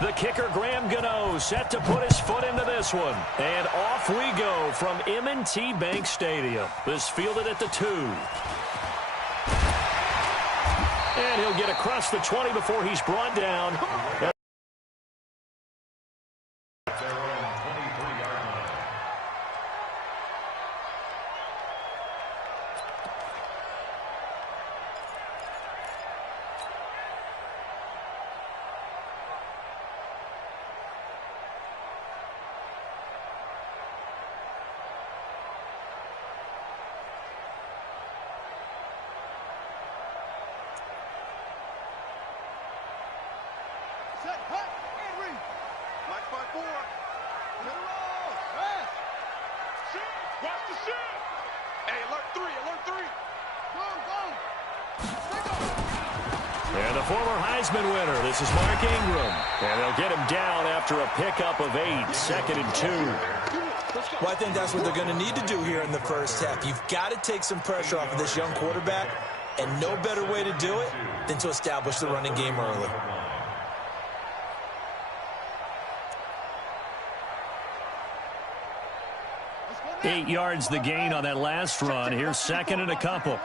The kicker, Graham Gano, set to put his foot into this one. And off we go from M&T Bank Stadium. This fielded at the 2. And he'll get across the 20 before he's brought down. And the former Heisman winner, this is Mark Ingram. And they'll get him down after a pickup of 8, 2nd and 2. Well, I think that's what they're going to need to do here in the first half. You've got to take some pressure off of this young quarterback, and no better way to do it than to establish the running game early. Eight yards the gain on that last run. Here's 2nd and a couple.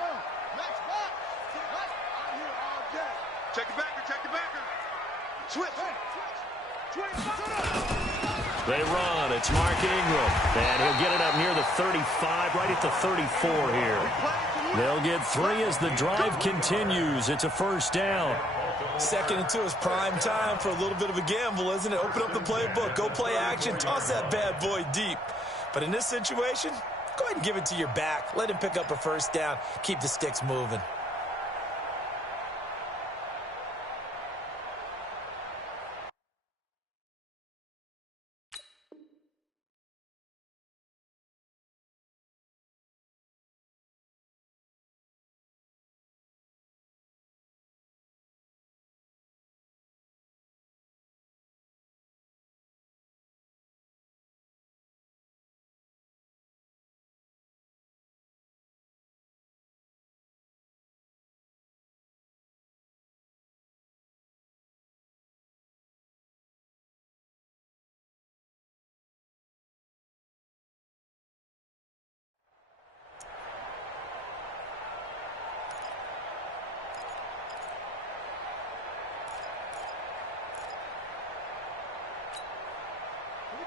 Check it back, check it back. Switch. They run. It's Mark Ingram. And he'll get it up near the 35, right at the 34 here. They'll get 3 as the drive continues. It's a first down. 2nd and 2 is prime time for a little bit of a gamble, isn't it? Open up the playbook. Go play action. Toss that bad boy deep. But in this situation, go ahead and give it to your back. Let him pick up a first down. Keep the sticks moving.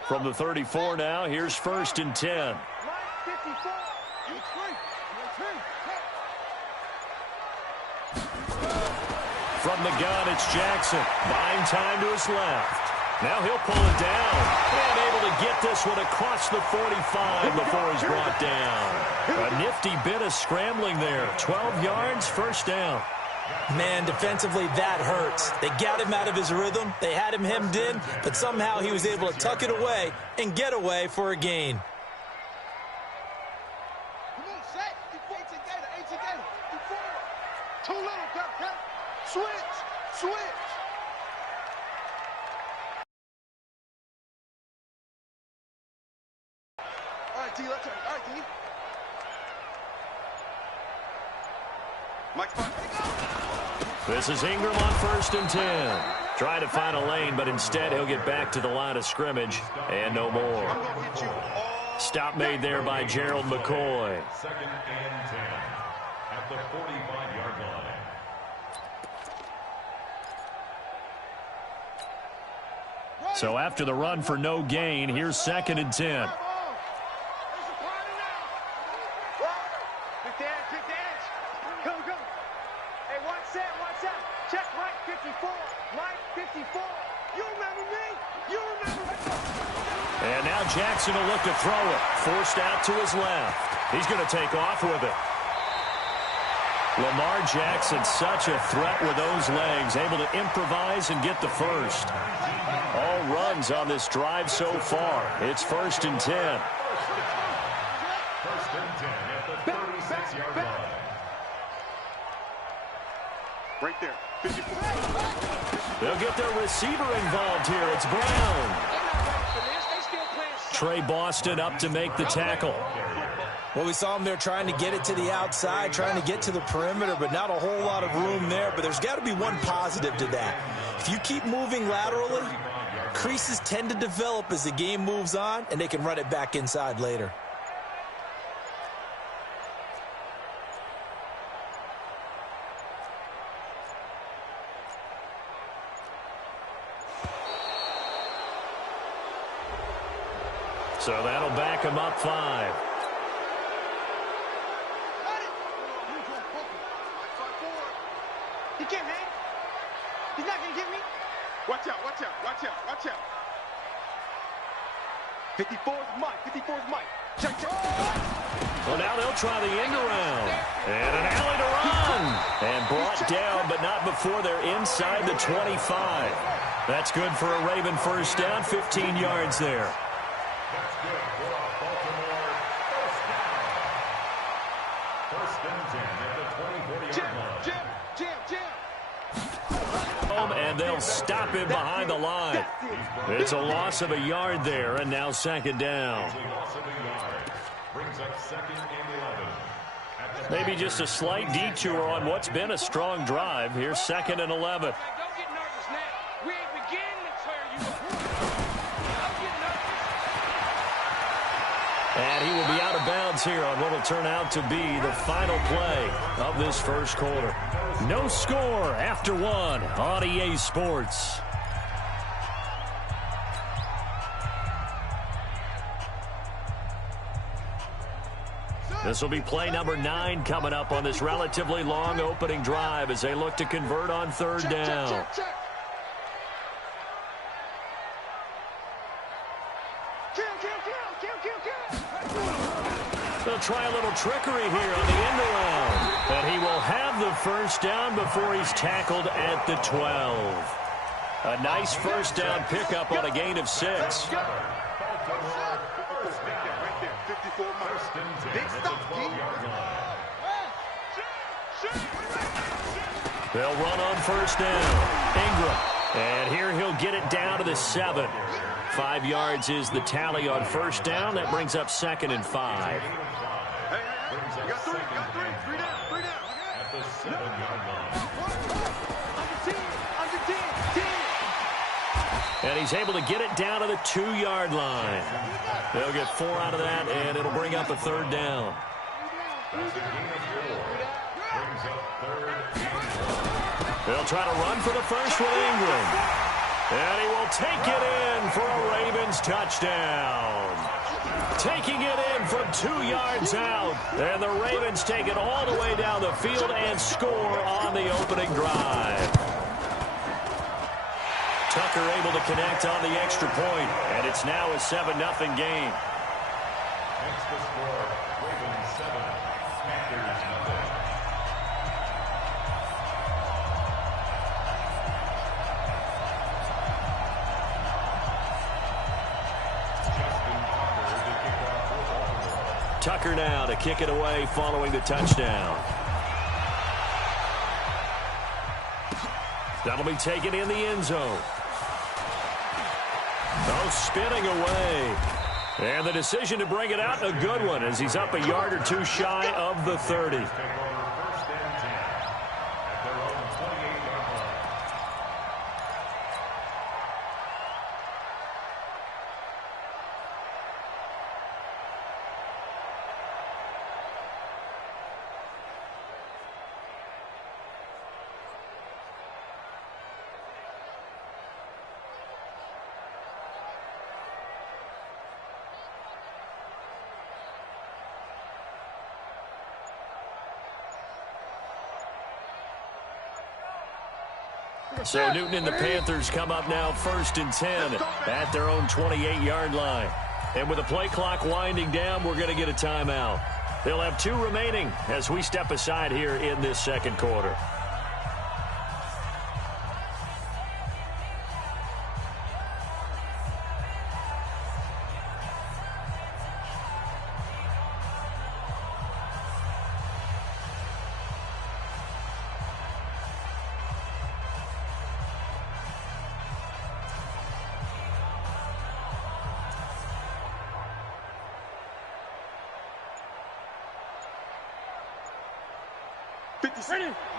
From the 34 now, here's 1st and 10. From the gun, it's Jackson. Buying time to his left. Now he'll pull it down. And able to get this one across the 45 before he's brought down. A nifty bit of scrambling there. 12 yards, first down. Man, defensively, that hurts. They got him out of his rhythm. They had him hemmed in, but somehow he was able to tuck it away and get away for a gain. Come on, set. 18 gator. Too little, cut. Switch. All right, D, let's go. All right, D. Mike, This is Ingram on 1st and 10. Trying to find a lane, but instead he'll get back to the line of scrimmage and no more. Stop made there by Gerald McCoy. 2nd and 10 at the 45-yard line. So after the run for no gain, here's 2nd and 10. And now Jackson will look to throw it. Forced out to his left. He's going to take off with it. Lamar Jackson, such a threat with those legs, able to improvise and get the first. All runs on this drive so far. It's 1st and 10. 1st and 10 at the 36-yard line. Right there. 54. They'll get their receiver involved here. It's Brown. Trey Boston up to make the tackle. Well, we saw him there trying to get it to the outside, trying to get to the perimeter, but not a whole lot of room there. But there's got to be one positive to that. If If you keep moving laterally, creases tend to develop as the game moves on, and they can run it back inside later. So that'll back him up 5. He can't hang. He's not going to get me. Watch out, watch out, watch out, watch out. 54's Mike, 54's Mike. Check, check. Well, now they'll try the end around. And an alley to run. And brought down, but not before they're inside the 25. That's good for a Raven first down, 15 yards there. That's good for a Baltimore first down. First and 10 at the 20-40-yard line. Jam, jam, jam. And they'll stop him behind the line. It's a loss of a yard there, and now second down. Loss of a yard. Brings up second and 11. Maybe just a slight detour on what's been a strong drive. Here's second and 11. Don't get nervous now. We ain't beginning to tear you up. Don't get nervous. And he will be out of bounds here on what will turn out to be the final play of this first quarter. No score after 1 on EA Sports. This will be play number 9 coming up on this relatively long opening drive as they look to convert on third down. Check, check, check. They'll try a little trickery here on the end around. And he will have the first down before he's tackled at the 12. A nice first down pickup on a gain of 6. They'll run on first down. Ingram. And here he'll get it down to the 7. 5 yards is the tally on first down. That brings up second and 5. You got three, three down, three down. At the 7-yard line. And he's able to get it down to the 2-yard line. They'll get 4 out of that, and it'll bring up a third down. That's a gain of 4. Brings up third and 1. They'll try to run for the first with Ingram. And he will take it in for a Ravens touchdown. Taking it in from 2 yards out. And the Ravens take it all the way down the field and score on the opening drive. Tucker able to connect on the extra point, and it's now a 7-0 game. That's the score. Ravens 7, Panthers 0. Tucker now to kick it away following the touchdown. That'll be taken in the end zone. Oh, spinning away. And the decision to bring it out, a good one, as he's up a yard or 2 shy of the 30. So Newton and the Panthers come up now 1st and 10 at their own 28-yard line. And with the play clock winding down, we're going to get a timeout. They'll have 2 remaining as we step aside here in this second quarter.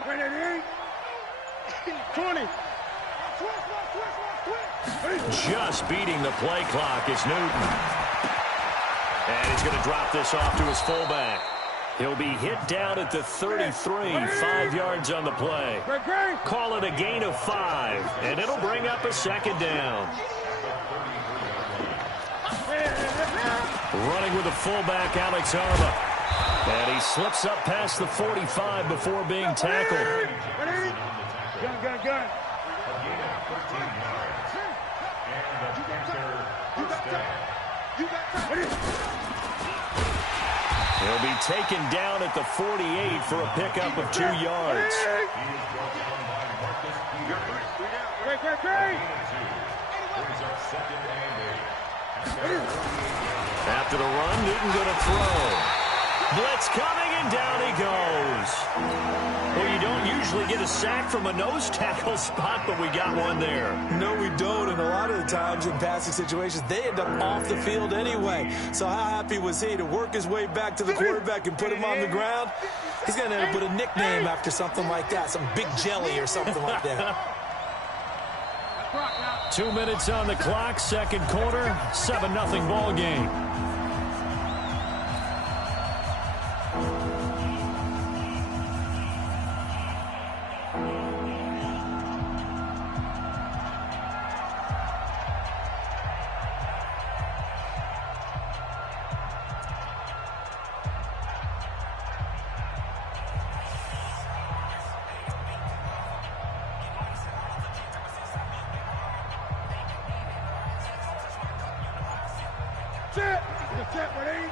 Ready, 20. Just beating the play clock is Newton. And he's going to drop this off to his fullback. He'll be hit down at the 33, 5 yards on the play. Call it a gain of 5, and it'll bring up a second down. Running with the fullback, Alex Arba. And he slips up past the 45 before being tackled. Gun. He'll be taken down at the 48 for a pickup of 2 yards. After the run, Newton going to throw. Blitz coming, and down he goes. Well, you don't usually get a sack from a nose tackle spot, but we got one there. No, we don't, and a lot of the times in passing situations, they end up off the field anyway. So how happy was he to work his way back to the quarterback and put him on the ground? He's going to end up with a nickname after something like that, some Big Jelly or something like that. 2 minutes on the clock, second quarter, 7-0 ball game.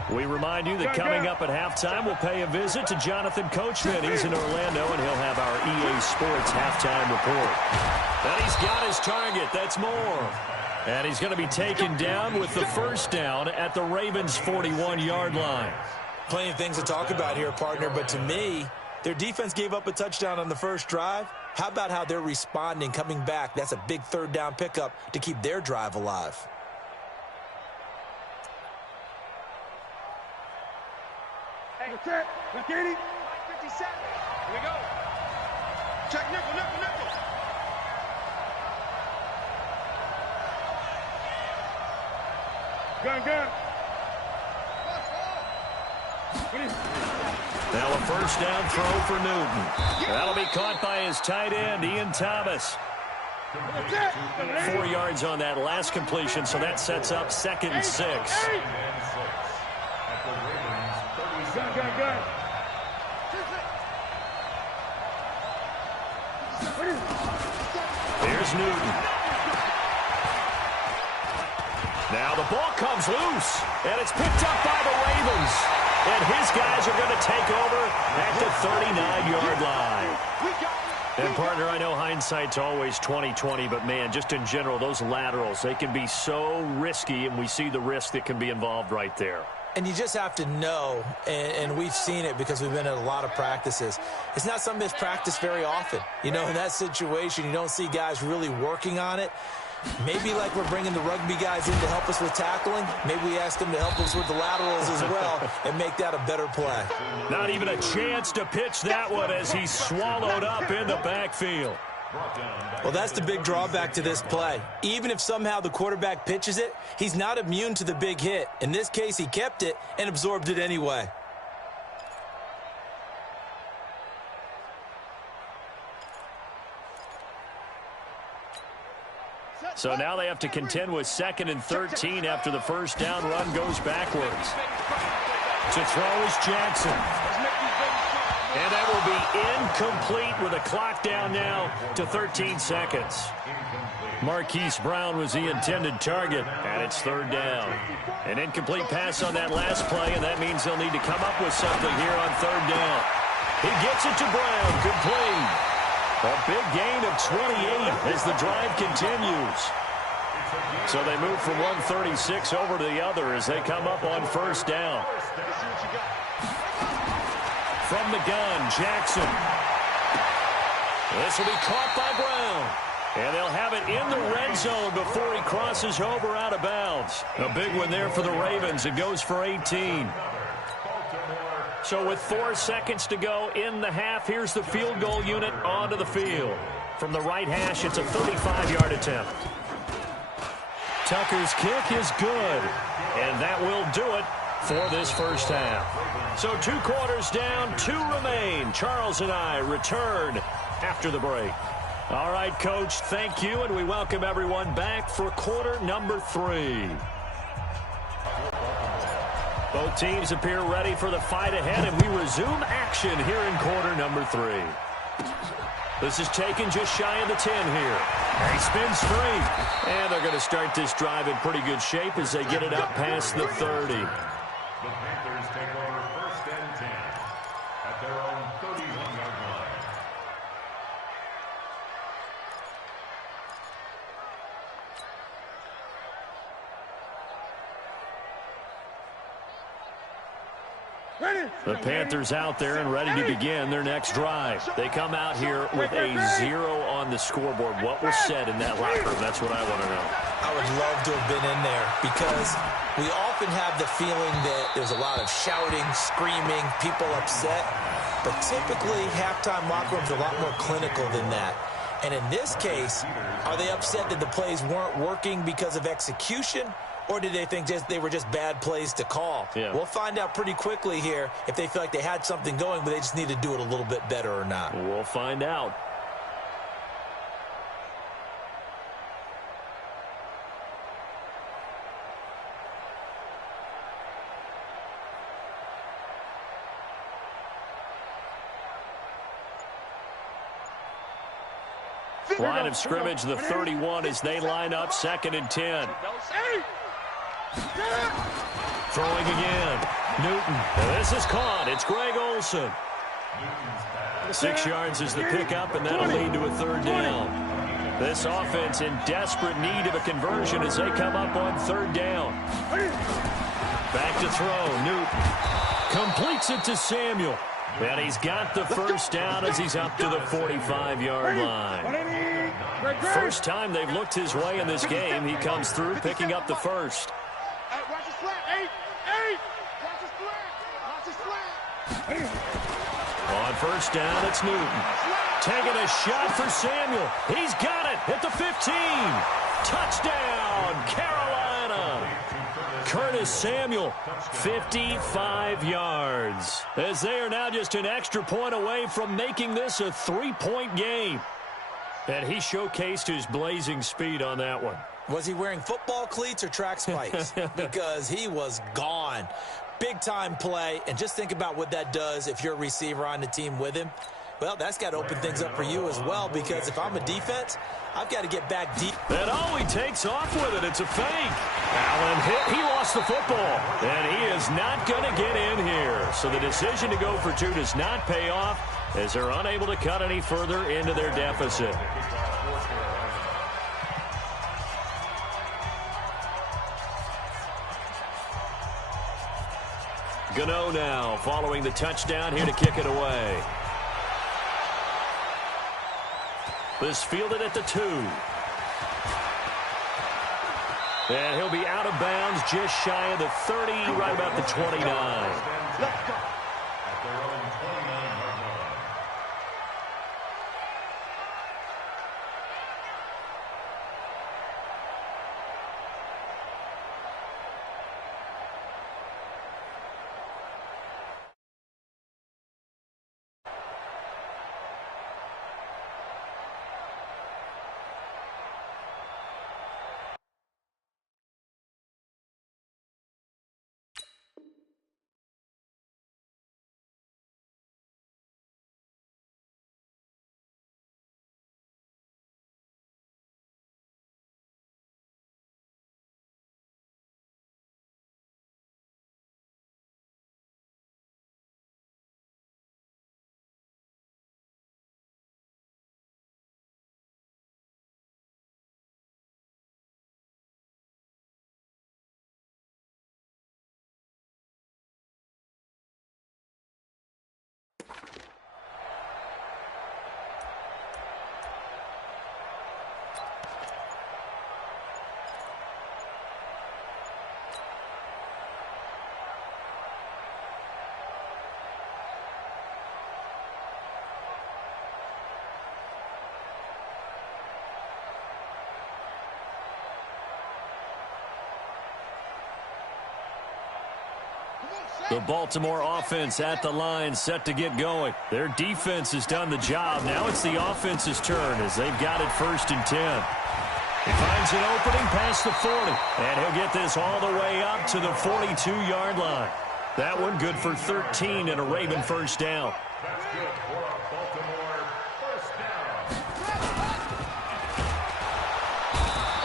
We remind you that coming up at halftime, we'll pay a visit to Jonathan Coachman. He's in Orlando, and he'll have our EA Sports halftime report. And he's got his target. That's Moore. And he's going to be taken down with the first down at the Ravens' 41-yard line. Plenty of things to talk about here, partner, but to me, their defense gave up a touchdown on the first drive. How about how they're responding, coming back? That's a big third down pickup to keep their drive alive. Here we go. Check nickel. Gun. Now a first down throw for Newton. That'll be caught by his tight end, Ian Thomas. 4 yards on that last completion, so that sets up 2nd and 6. Gun. Here's Newton. Now the ball comes loose, and it's picked up by the Ravens. And his guys are going to take over at the 39-yard line. And, partner, I know hindsight's always 20/20, but, man, just in general, those laterals, they can be so risky, and we see the risk that can be involved right there. And you just have to know, and we've seen it because we've been at a lot of practices. It's not something that's practiced very often. You know, in that situation, you don't see guys really working on it. Maybe like we're bringing the rugby guys in to help us with tackling, maybe we ask them to help us with the laterals as well and make that a better play. Not even a chance to pitch that one as he's swallowed up in the backfield. Well, that's the big drawback to this play. Even if somehow the quarterback pitches it, he's not immune to the big hit. In this case, he kept it and absorbed it anyway. So now they have to contend with 2nd and 13 after the first down run goes backwards. To throw is Jackson. And that will be incomplete with a clock down now to 13 seconds. Marquise Brown was the intended target, and it's 3rd down. An incomplete pass on that last play, and that means they'll need to come up with something here on 3rd down. He gets it to Brown, complete. A big gain of 28 as the drive continues. So they move from 136 over to the other as they come up on 1st down. From the gun, Jackson. This will be caught by Brown. And they'll have it in the red zone before he crosses over out of bounds. A big one there for the Ravens. It goes for 18. So with 4 seconds to go in the half, here's the field goal unit onto the field. From the right hash, it's a 35-yard attempt. Tucker's kick is good, and that will do it for this first half. So 2 quarters down, 2 remain. Charles and I return after the break. All right, Coach, thank you, and we welcome everyone back for quarter number 3. Both teams appear ready for the fight ahead, and we resume action here in quarter number 3. This is taken just shy of the 10 here. He spins straight. And they're going to start this drive in pretty good shape as they get it up past the 30. The Panthers take over 1st and 10 at their own 31-yard line. The Panthers out there and ready to begin their next drive. They come out here with a 0 on the scoreboard. What was said in that locker room? That's what I want to know. I would love to have been in there because we often have the feeling that there's a lot of shouting, screaming, people upset. But typically, halftime locker rooms are a lot more clinical than that. And in this case, are they upset that the plays weren't working because of execution? Or did they think they were just bad plays to call? Yeah. We'll find out pretty quickly here if they feel like they had something going, but they just need to do it a little bit better or not. We'll find out. Line of scrimmage, the 31 as they line up 2nd and 10. Throwing again. Newton. This is caught. It's Greg Olsen. 6 yards is the pickup, and that'll lead to a 3rd down. This offense in desperate need of a conversion as they come up on 3rd down. Back to throw. Newton completes it to Samuel. And he's got the 1st down as he's up to the 45-yard line. First time they've looked his way in this game. He comes through picking up the 1st. On 1st down, it's Newton. Taking a shot for Samuel. He's got it at the 15. Touchdown, Carolina. Curtis Samuel, 55 yards. As they are now just an extra point away from making this a 3-point game. And he showcased his blazing speed on that one. Was he wearing football cleats or track spikes? Because he was gone. Big-time play, and just think about what that does if you're a receiver on the team with him. Well, that's got to open things up for you as well, because if I'm a defense, I've got to get back deep. And he takes off with it. It's a fake. Allen hit. He lost the football. And he is not going to get in here. So the decision to go for 2 does not pay off as they're unable to cut any further into their deficit. Gano now following the touchdown here to kick it away. This fielded at the 2. And he'll be out of bounds just shy of the 30, right about the 29. The Baltimore offense at the line, set to get going. Their defense has done the job. Now it's the offense's turn as they've got it 1st and 10. He finds an opening past the 40, and he'll get this all the way up to the 42-yard line. That one good for 13 and a Raven first down. That's good for a Baltimore first down.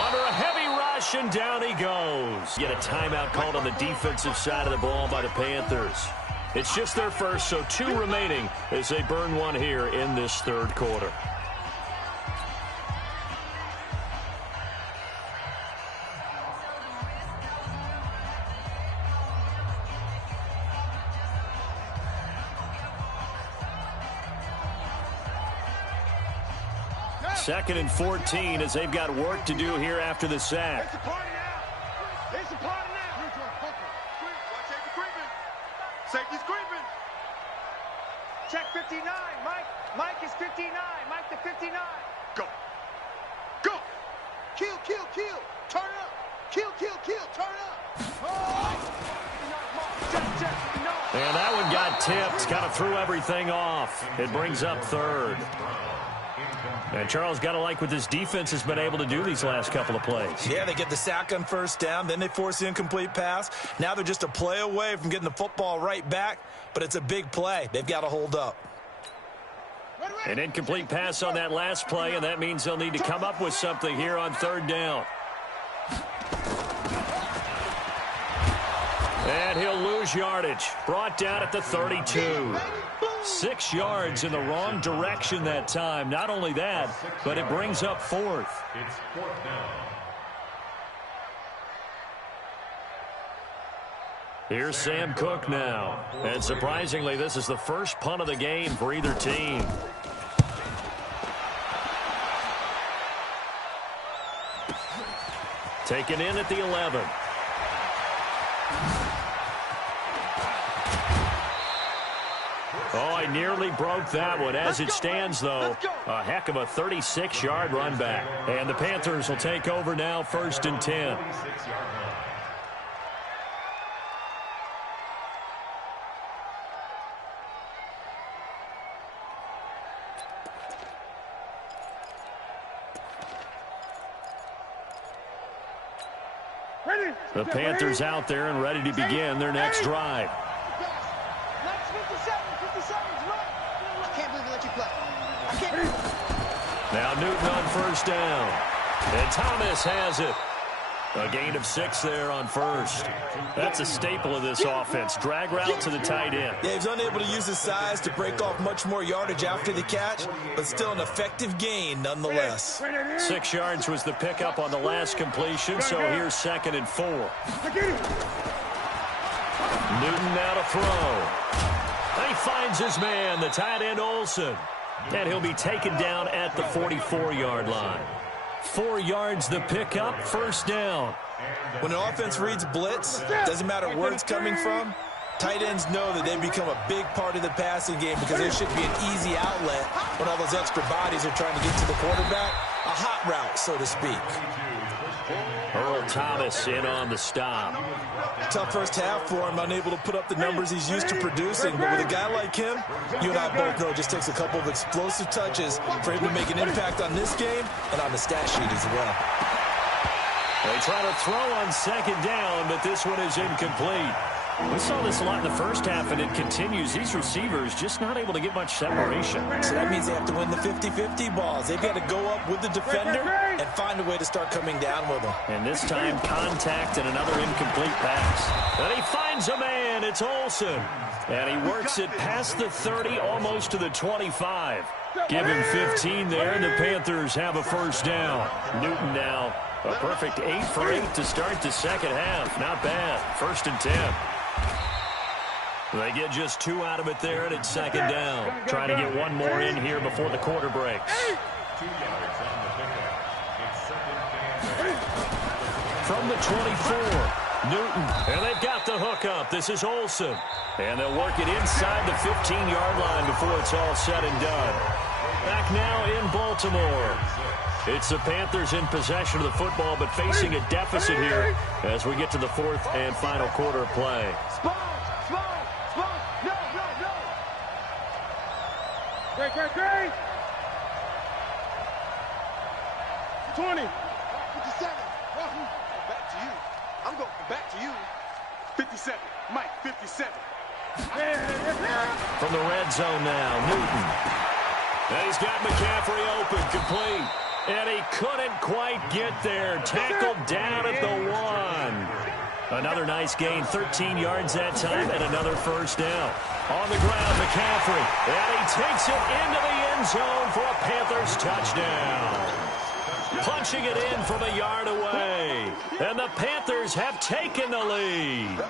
Under a heavy rush, and down he goes. Get a timeout called on the defensive side of the ball by the Panthers. It's just their first, so 2 remaining as they burn one here in this 3rd quarter. Second and 14 as they've got work to do here after the sack. It's a party now. It's a party now. Watch safety creeping. Safety's creeping. Check 59. Mike is 59. Mike to 59. Go. Go. Kill. Turn up. Kill. Turn up. Check. And that one got tipped. Kind of threw everything off. It brings up 3rd. And Charles, got to like what this defense has been able to do these last couple of plays. Yeah, they get the sack on 1st down, then they force the incomplete pass. Now they're just a play away from getting the football right back, but it's a big play. They've got to hold up. An incomplete pass on that last play, and that means they'll need to come up with something here on 3rd down. And he'll lose yardage. Brought down at the 32. 6 yards in the wrong direction that time. Not only that, but it brings up 4th. It's 4th down. Here's Sam Cook now. And surprisingly, this is the first punt of the game for either team. Taken in at the 11. Oh, I nearly broke that one. As it stands, though, a heck of a 36-yard run back. And the Panthers will take over now, 1st and 10. The Panthers out there and ready to begin their next drive. Now Newton on 1st down. And Thomas has it. A gain of 6 there on 1st. That's a staple of this offense. Drag route to the tight end. Yeah, he's unable to use his size to break off much more yardage after the catch, but still an effective gain nonetheless. 6 yards was the pickup on the last completion, so here's 2nd and 4. Newton now to throw. And he finds his man, the tight end Olsen. And he'll be taken down at the 44-yard line. 4 yards the pickup, 1st down. When an offense reads blitz, doesn't matter where it's coming from, tight ends know that they become a big part of the passing game because there should be an easy outlet when all those extra bodies are trying to get to the quarterback. A hot route, so to speak. Earl Thomas in on the stop. Tough first half for him, unable to put up the numbers he's used to producing. But with a guy like him, you and I both know it just takes a couple of explosive touches for him to make an impact on this game and on the stat sheet as well. They try to throw on 2nd down, but this one is incomplete. We saw this a lot in the first half, and it continues. These receivers just not able to get much separation. So that means they have to win the 50-50 balls. They've got to go up with the defender and find a way to start coming down with them. And this time, contact and another incomplete pass. And he finds a man. It's Olsen. And he works it past the 30, almost to the 25. Give him 15 there, and the Panthers have a 1st down. Newton now, a perfect 8 for 8 to start the 2nd half. Not bad. 1st and 10. They get just 2 out of it there, and it's 2nd down. Trying to get one more in here before the quarter breaks. 2 yards on the pickup. It's 2nd and 10. From the 24, Newton. And they've got the hook up. This is Olsen. And they'll work it inside the 15-yard line before it's all said and done. Back now in Baltimore. It's the Panthers in possession of the football, but facing a deficit here as we get to the 4th and final quarter of play. Great, great, great. 20. 57. Welcome. Back to you. I'm going back to you. 57. Mike, 57. From the red zone now, Newton. And he's got McCaffrey open, complete. And he couldn't quite get there. Tackled down at the 1. Another nice gain, 13 yards that time, and another first down. On the ground, McCaffrey. And he takes it into the end zone for a Panthers touchdown. Punching it in from a yard away. And the Panthers have taken the lead.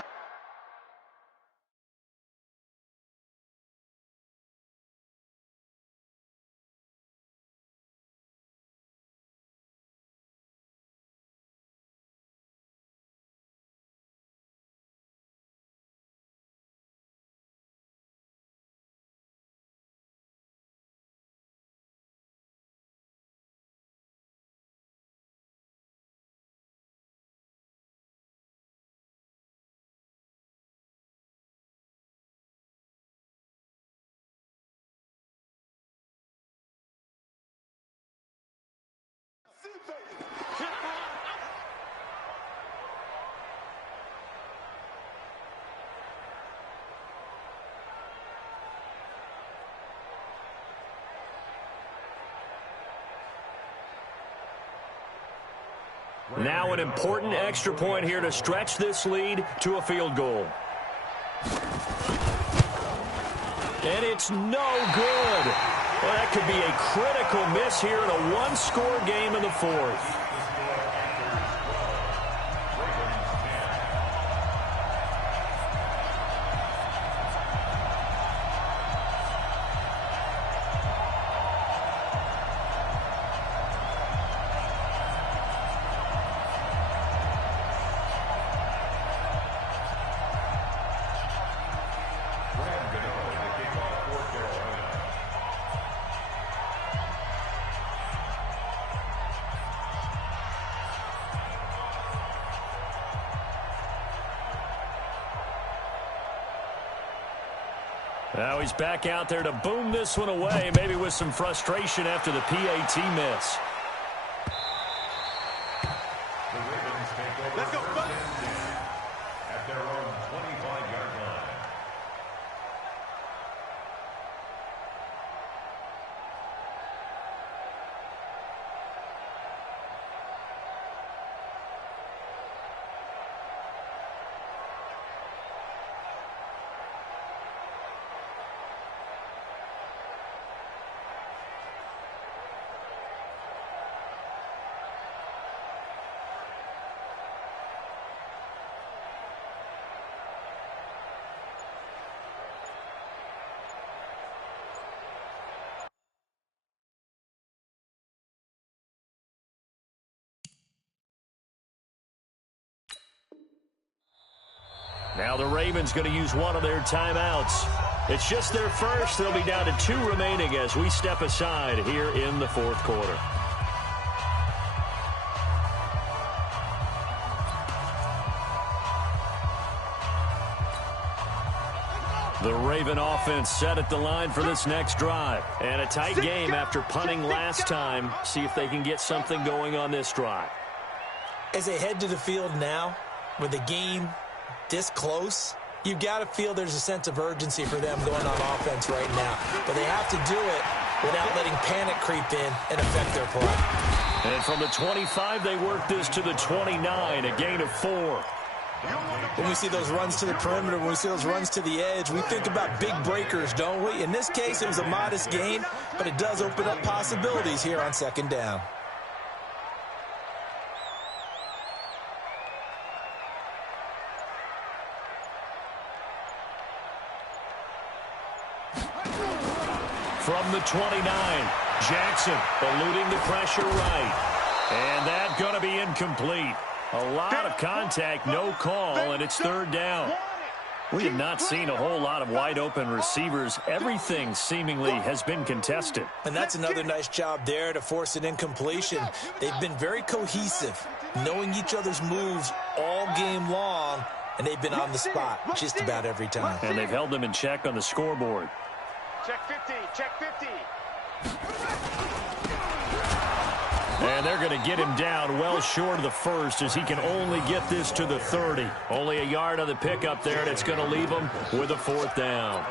Now an important extra point here to stretch this lead to a field goal. And it's no good. Well, that could be a critical miss here in a one-score game in the fourth. Now he's back out there to boom this one away, maybe with some frustration after the PAT miss. Let's go, at their own 25-yard line. Now the Ravens going to use one of their timeouts. It's just their first. They'll be down to 2 remaining as we step aside here in the fourth quarter. The Raven offense set at the line for this next drive. And a tight game after punting last time. See if they can get something going on this drive. As they head to the field now, with the game this close, you got to feel there's a sense of urgency for them going on offense right now. But they have to do it without letting panic creep in and affect their play. And from the 25, they work this to the 29, a gain of 4. When we see those runs to the perimeter, when we see those runs to the edge, we think about big breakers, don't we? In this case, it was a modest gain, but it does open up possibilities here on second down. From the 29, Jackson eluding the pressure right. And that going to be incomplete. A lot of contact, no call, and it's third down. We have not seen a whole lot of wide-open receivers. Everything seemingly has been contested. And that's another nice job there to force an incompletion. They've been very cohesive, knowing each other's moves all game long, and they've been on the spot just about every time. And they've held them in check on the scoreboard. Check 50. Check 50. And they're going to get him down well short of the first as he can only get this to the 30. Only a yard on the pickup there, and it's going to leave him with a 4th down.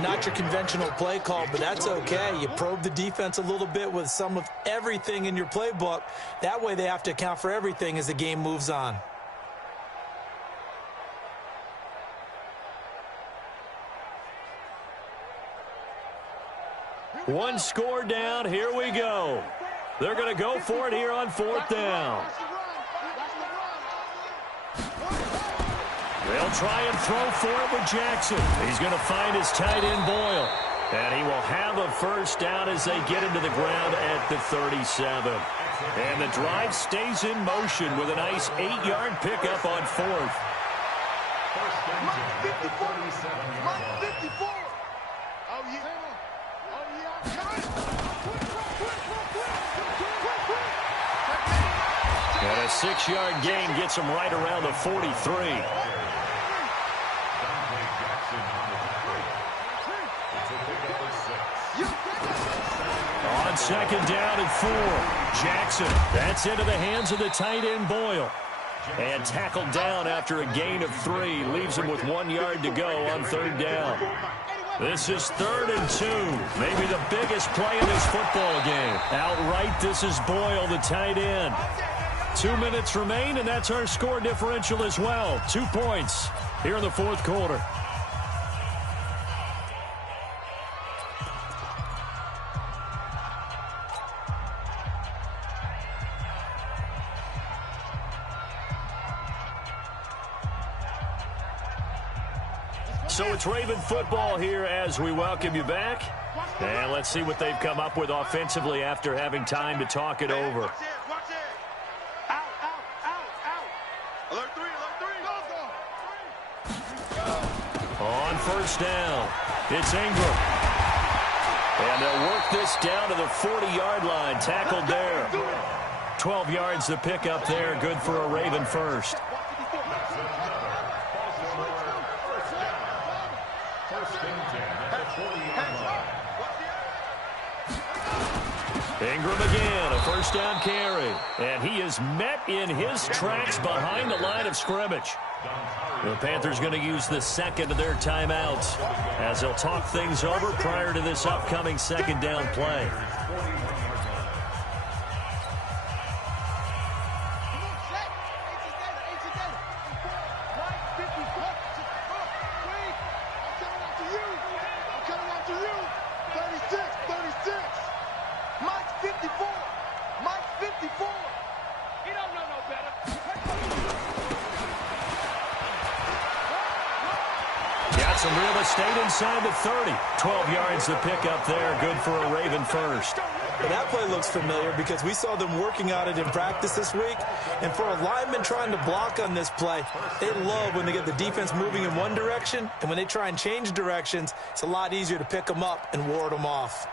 Not your conventional play call, but that's okay. You probe the defense a little bit with some of everything in your playbook. That way they have to account for everything as the game moves on. One score down. Here we go. They're going to go for it here on 4th down. They'll try and throw for it with Jackson. He's going to find his tight end, Boyle. And he will have a 1st down as they get him to the ground at the 37. And the drive stays in motion with a nice 8-yard pickup on 4th. Mike 54. Mike 54. Oh, yeah. And a 6-yard gain gets him right around the 43. On 2nd down and 4. Jackson, that's into the hands of the tight end, Boyle. And tackled down after a gain of 3. Leaves him with 1 yard to go on 3rd down. This is 3rd and 2. Maybe the biggest play in this football game. Outright, this is Boyle, the tight end. 2 minutes remain, and that's our score differential as well. 2 points here in the 4th quarter. So it's Raven football here as we welcome you back. And let's see what they've come up with offensively after having time to talk it over. Watch it. Out, out, out, out. Alert 3, go. On 1st down, it's Ingram. And they'll work this down to the 40-yard line. Tackled there. 12 yards to pick up there. Good for a Raven 1st. Ingram again, a 1st down carry. And he is met in his tracks behind the line of scrimmage. The Panthers going to use the 2nd of their timeouts as they'll talk things over prior to this upcoming 2nd down play. Some real estate inside the 30. 12 yards to pick up there. Good for a Raven 1st. Well, that play looks familiar because we saw them working on it in practice this week. And for a lineman trying to block on this play, they love when they get the defense moving in one direction. And when they try and change directions, it's a lot easier to pick them up and ward them off.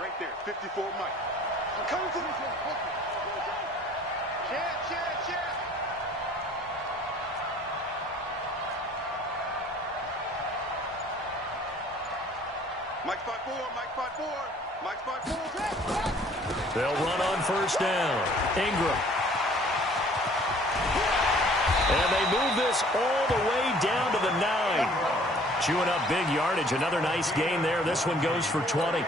Right there. 54, Mike. I'm coming to this one. Cheer. Mike 5-4. Mike 5-4. They'll run on 1st down. Ingram. And they move this all the way down to the 9. Chewing up big yardage. Another nice gain there. This one goes for 20.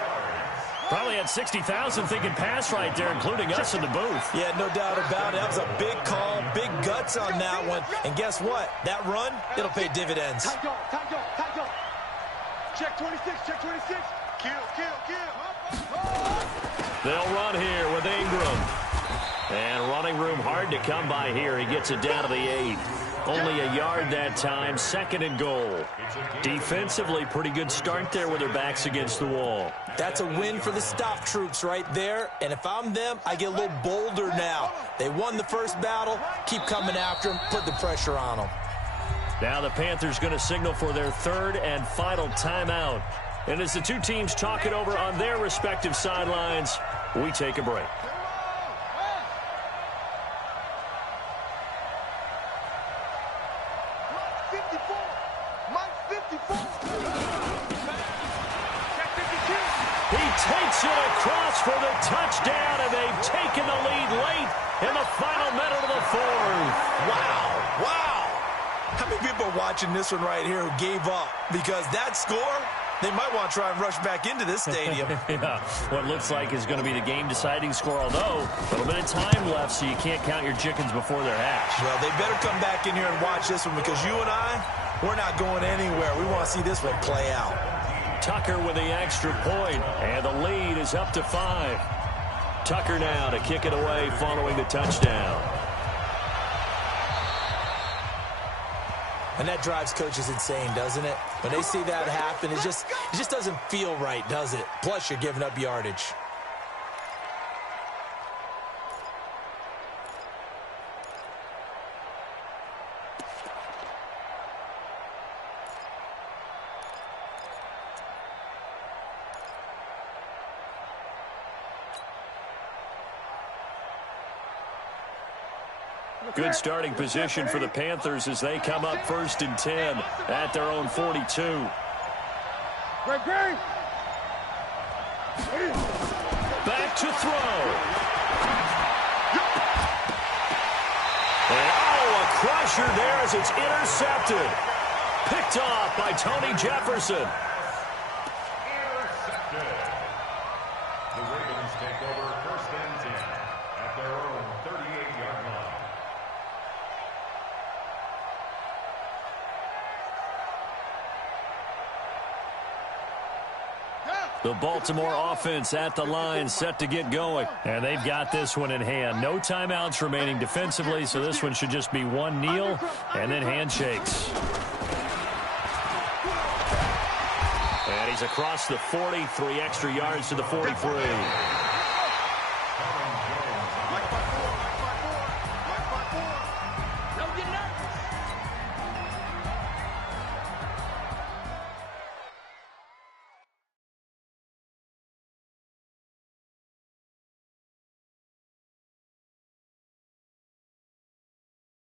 Probably had 60,000 thinking pass right there, including us in the booth. Yeah, no doubt about it. That was a big call, big guts on that one. And guess what? That run, it'll pay dividends. Time go. Check 26. Kill. They'll run here with Ingram. And running room hard to come by here. He gets it down to the 8. Only a yard that time. 2nd and goal. Defensively, pretty good start there with their backs against the wall. That's a win for the stop troops right there. And if I'm them, I get a little bolder now. They won the first battle. Keep coming after them. Put the pressure on them. Now the Panthers going to signal for their third and final timeout. And as the two teams talk it over on their respective sidelines, we take a break. He takes it across for the touchdown, and they've taken the lead late in the final minute of the fourth. Wow, wow. How many people are watching this one right here who gave up? Because that score, they might want to try and rush back into this stadium. Yeah, what looks like is going to be the game-deciding score, although a little bit of time left, so you can't count your chickens before they're hatched. Well, they better come back in here and watch this one, because you and I, we're not going anywhere. We want to see this one play out. Tucker with the extra point, and the lead is up to 5. Tucker now to kick it away following the touchdown. And that drives coaches insane, doesn't it? When they see that happen, it just doesn't feel right, does it? Plus, you're giving up yardage. Good starting position for the Panthers as they come up 1st and 10 at their own 42. Back to throw. And a crusher there as it's intercepted. Picked off by Tony Jefferson. Intercepted. The Ravens take over 1st and 10 at their own 38-yard line. The Baltimore offense at the line, set to get going. And they've got this one in hand. No timeouts remaining defensively, so this one should just be one kneel and then handshakes. And he's across the 40, 3 extra yards to the 43.